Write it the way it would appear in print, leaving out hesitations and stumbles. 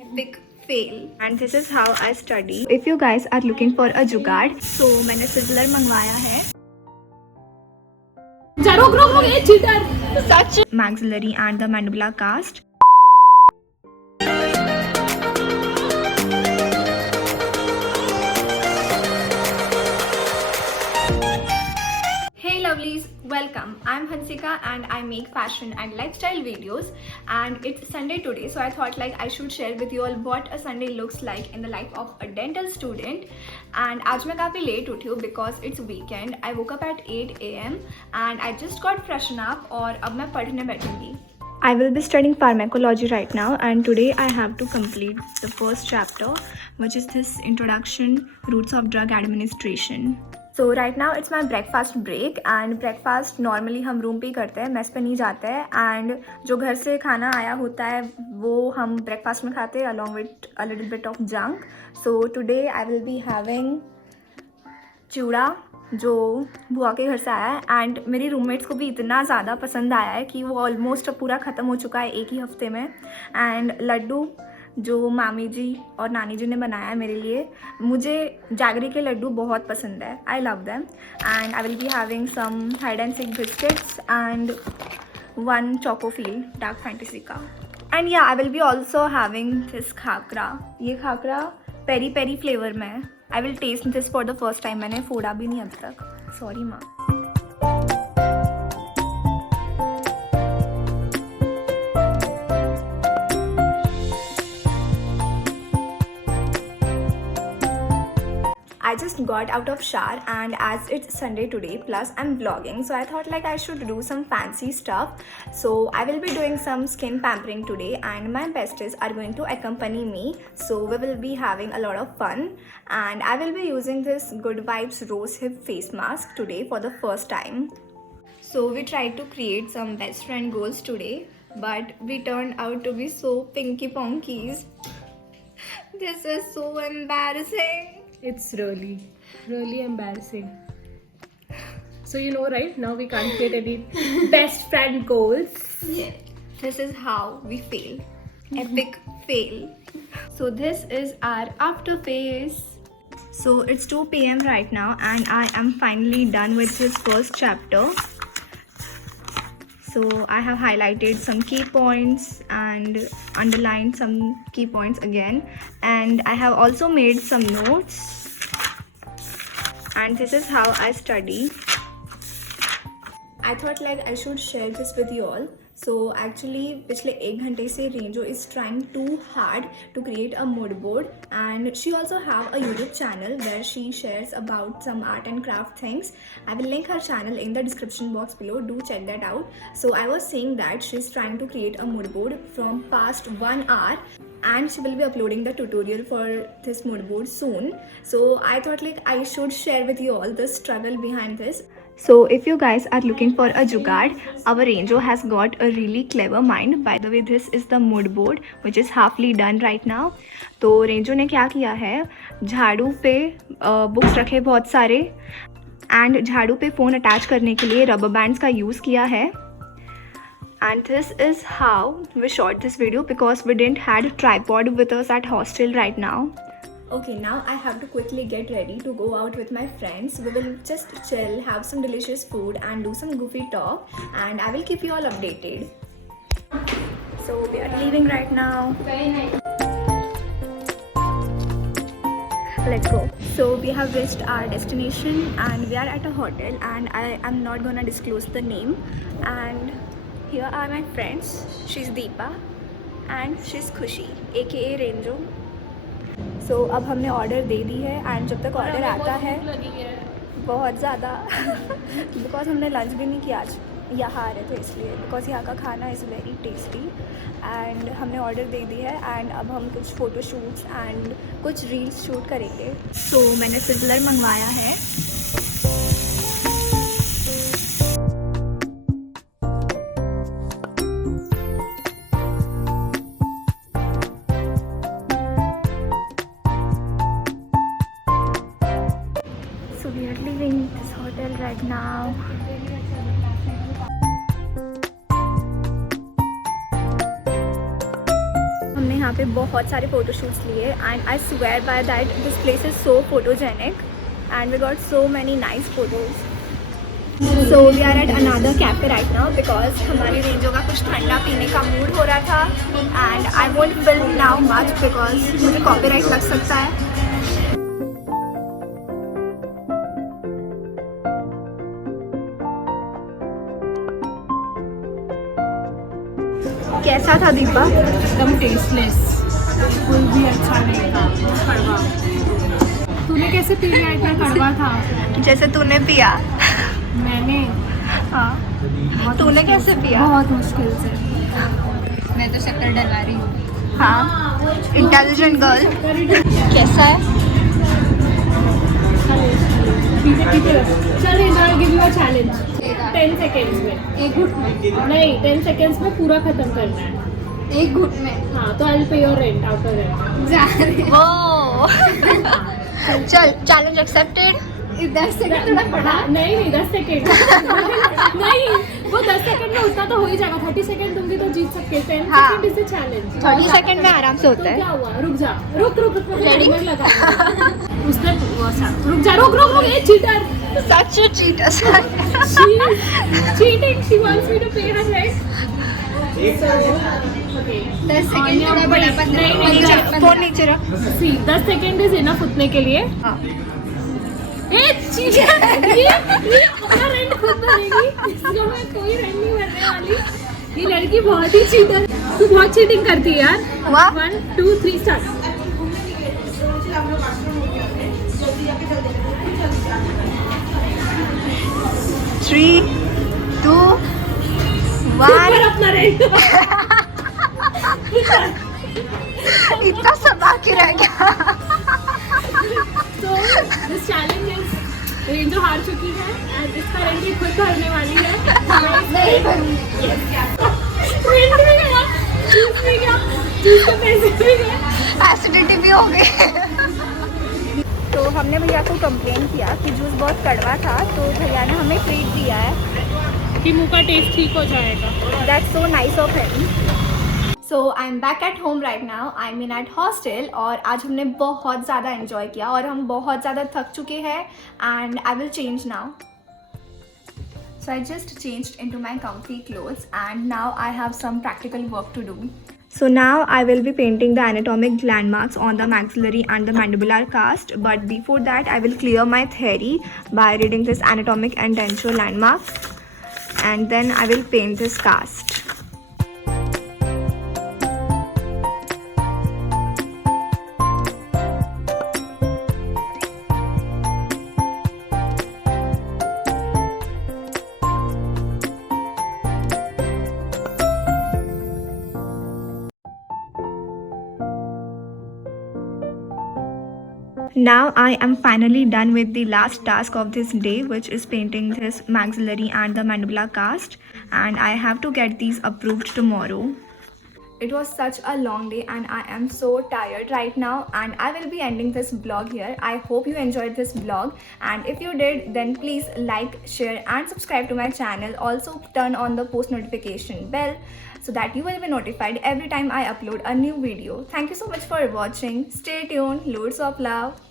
Epic fail. And this is how I study. If you guys are looking for a जुगाड़, so मैंने sizzler मंगवाया है. Such maxillary and the mandibular cast. Hey lovelies, welcome. I'm Hansika and I make fashion and lifestyle videos, and it's Sunday today, so I thought like I should share with you all what a Sunday looks like in the life of a dental student. And आज मैं काफ़ी late उठी हूँ because it's weekend. I woke up at 8 AM and I just got freshen up और अब मैं पढ़ने बैठूंगी. I will be studying pharmacology right now, and today I have to complete the first chapter, which is this introduction, roots of drug administration. So right now it's my breakfast break, and breakfast normally हम room पे ही करते हैं, mess पे नहीं जाते हैं, and जो घर से खाना आया होता है वो हम ब्रेकफास्ट में खाते हैं along with a little bit of junk. So today I will be having चूड़ा जो बुआ के घर से आया है, एंड मेरी रूममेट्स को भी इतना ज़्यादा पसंद आया है कि वो ऑलमोस्ट अब पूरा ख़त्म हो चुका है एक ही हफ्ते में. एंड लड्डू जो मामी जी और नानी जी ने बनाया है मेरे लिए. मुझे जागरी के लड्डू बहुत पसंद है, I love them. And I will be having some Hide and Seek biscuits and one Choco Fills dark fantasy का. एंड या I will be also having this khakhra. ये खाकरा पेरी पेरी फ्लेवर में है. I will taste this for the first time. मैंने फोड़ा भी नहीं अभी तक, सॉरी माँ. I just got out of shower, and as it's Sunday today plus I'm vlogging, so I thought like I should do some fancy stuff. So I will be doing some skin pampering today, and my besties are going to accompany me, so we will be having a lot of fun. And I will be using this Good Vibes Rose Hip face mask today for the first time. So we tried to create some best friend goals today, but we turned out to be so pinky ponkies. This is so embarrassing. It's really embarrassing. So you know, right now we can't create any best friend goals. Yeah. This is how we fail. Epic fail. So this is our after phase. So it's 2 PM right now, and I am finally done with this first chapter. So I have highlighted some key points and underlined some key points again, and I have also made some notes, and this is how I study. I thought like I should share this with you all. So actually पिछले 1 घंटे से Renzo is trying too hard to create a mood board, and she also have a YouTube channel where she shares about some art and craft things. I will link her channel in the description box below. Do check that out. So I was saying that she's trying to create a mood board from past 1 hour, and she will be uploading the tutorial for this mood board soon. So I thought like I should share with you all the struggle behind this. So if you guys are looking for a jugaad, our Ranjo has got a really clever mind. By the way, this is the mood board which is halfly done right now. तो Renzo ने क्या किया है, झाड़ू पे books रखे बहुत सारे, एंड झाड़ू पे फ़ोन अटैच करने के लिए रबर बैंड्स का यूज़ किया है. And this is how we shot this video because we didn't had a tripod with us at hostel right now. Okay, now I have to quickly get ready to go out with my friends. We will just chill, have some delicious food and do some goofy talk, and I will keep you all updated. So we are leaving right now. Very nice. Let's go. So we have reached our destination, and we are at a hotel, and I am not gonna disclose the name. And here are my friends. She's Deepa and she's Khushi aka Renjo. So अब हमने order दे दी है, and जब तक order आता है बहुत ज़्यादा because हमने लंच भी नहीं किया आज, यहाँ आ रहे थे इसलिए, बिकॉज यहाँ का खाना इज़ वेरी टेस्टी. एंड हमने ऑर्डर दे दी है, एंड अब हम कुछ फ़ोटो शूट्स एंड कुछ रील्स शूट करेंगे. सो मैंने सिजलर मंगवाया है. So we are leaving this hotel right now. हमने यहाँ पे बहुत सारे फोटोशूट्स लिए and I swear by that this place is so photogenic and we got so many nice photos. So we are at another cafe right now because हमारी रेंजो का कुछ ठंडा पीने का मूड हो रहा था and I won't film now much because मुझे कॉपीराइट लग सकता है. कैसा था दीपा? एकदम टेस्टलेस, बिल्कुल भी अच्छा नहीं था, कड़वा. तूने कैसे पी लिया? इतना कड़वा था. जैसे तूने पिया. मैंने हाँ. तूने कैसे पिया? बहुत मुश्किल से. मैं तो शक्कर डलवा रही हूँ. हाँ, इंटेलिजेंट गर्ल. कैसा है? चल Indira, give you a challenge. 10 seconds में, एक घुट में. नहीं 10 सेकेंड्स में पूरा खत्म करना है. एक घुट में. हाँ तो I will pay your rent out of rent. जा रही हूँ. वो चल, चैलेंज एक्सेप्टेड. 10 सेकंड थोड़ा पड़ा. नहीं 10 सेकेंड. नहीं, वो 10 सेकेंड में उतना तो हो ही जाएगा. 30 सेकेंड दूंगी तो जीत सकते हैं. 10 हाँ. सेकेंड इससे चैलेंज. 30 सेकंड में आराम से तो होता है. क्या हुआ? रुक जा, रुक Ready? टाइमर लगा. उसने रुक जा, रुक ये cheater. Such a cheater. She is cheating. She wants me to pay her rent. So, okay. 10 second थोड़ा बड़ा. 15 नहीं, फोन नीचे रख. See, 10 सेकेंड इज इनफ उतने के लिए. हाँ. ए चीटर, ये अपना रेंट खुद भरेगी. इसको मैं कोई रेंट नहीं भरने वाली. ये लड़की बहुत ही चीटर. तू बहुत चीटिंग करती है यार. वाह. 1 2 3 स्टार्ट. Three, 2, 1. अपना रेंट. इतना सब बाकी रह गया. So this challenge is Renzo हार चुकी है एंड इसका रेंट ये खुद भरने वाली है. नहीं भरूंगी. रेंट भी गया, जूस भी गया, जूस के पैसे भी गए. एसिडिटी भी हो गई. तो हमने भैया को कंप्लेन किया कि जूस बहुत कड़वा था, तो भैया ने हमें ट्रीट दिया है. कि मुंह का टेस्ट ठीक हो जाएगा. That's so nice of him. So I'm back at home right now. I'm in at hostel और आज हमने बहुत ज़्यादा enjoy किया और हम बहुत ज़्यादा थक चुके हैं and I will change now. So I just changed into my comfy clothes and now I have some practical work to do. So now I will be painting the anatomic landmarks on the maxillary and the mandibular cast, but before that I will clear my theory by reading this anatomic and denture landmarks and then I will paint this cast. Now I am finally done with the last task of this day, which is painting this maxillary and the mandibular cast, and I have to get these approved tomorrow. It was such a long day and I am so tired right now, and I will be ending this vlog here. I hope you enjoyed this vlog, and if you did, then please like, share and subscribe to my channel. Also turn on the post notification bell so that you will be notified every time I upload a new video. Thank you so much for watching. Stay tuned. Loads of love.